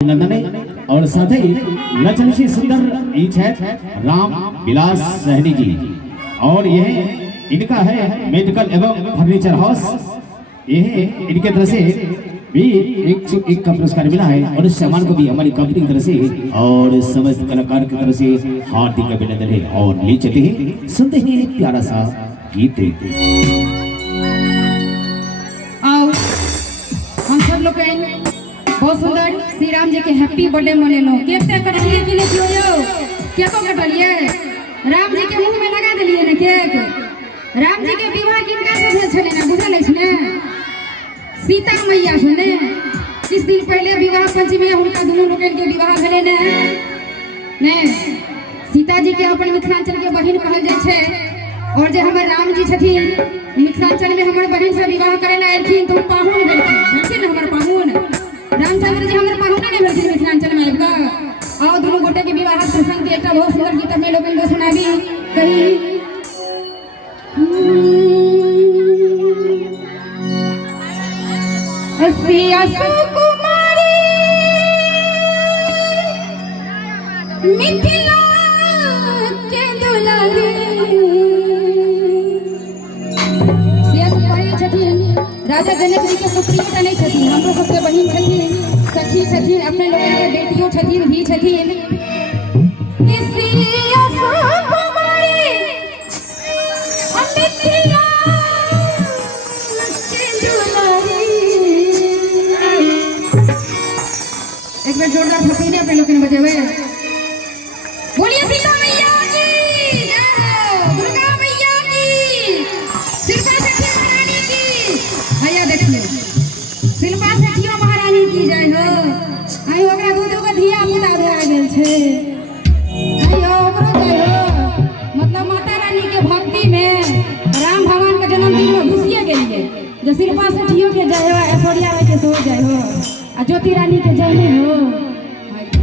नंदने और साथ ही लचन सी सुंदर ईच है राम विलास सहनी जी और यह इनका है मेडिकल एवं फर्नीचर हाउस। यह इनके तरफ से भी 101 का पुरस्कार मिला है और इस सामान को भी हमारी कंपनी की तरफ से और समस्त कलाकार की तरफ से हार्दिक अभिनंदन है। और ले चलते हैं सुनते हैं प्यारा सा गीत। हम सब लोग बहुत सुंदर श्री राम जी के हैप्पी बर्थडे मने लो। केक ते कटलिए कि नहीं यो? केको कटलिए? राम जी के मुंह में लगा दिलिए ना केक। राम जी के विवाह किनका से भेल छले ना बुझल अछि ने? सीता मैया सुने किस दिन पहले विवाह पंचमी में उनका दोनों लोग के विवाह भेले ने सीता जी के अपन मिथिलांचल के बहिन कहल जाय छे। और जे हमर राम जी छथिन मिथिलांचल में हमर बहिन से विवाह करे ला एलखिन तो पाहुन भेलखिन हमर पाहुन। रामचंद्र जी हमर पाहुन ने भेलखिन मिथिलांचल में आबि आओ दोनों गोटे के विवाह प्रसंग के एक बहुत सुंदर गीत में लोगन को सुनाबी कही। सिया सुकुमारी मिथिला के दुलारी। सिया सुकुमारी छथिन राजा जनक जी के पुत्री त नहीं छथिन, हमरो सबके बहिन छथिन, सखी छथिन, अपने लोगन के बेटियों छथिन, भी छथिन। सिया सुकुमारी मिथिला एक बार जोरदार फकीरे अपने लोग ने बजे हुए। बोलिए सीता मैया की जय, दुर्गा मैया की, शिल्पा शेट्टी महारानी की। भैया देखिए शिल्पा शेट्टी महारानी की जय हो। आई ओकरा दो का धिया पुता भए गेल छे। आई ओकरो जय हो। मतलब माता रानी के भक्ति में राम भगवान के जन्मदिन में घुसिए गेलिए। जो शिल्पा शेट्टियों के जय हो, ऐश्वर्या राय के सो जय हो, आ ज्योति रानी के जय नहीं हो।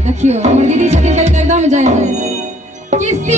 देखियो हमर दीदी छथिन एकदम जय हो। किसी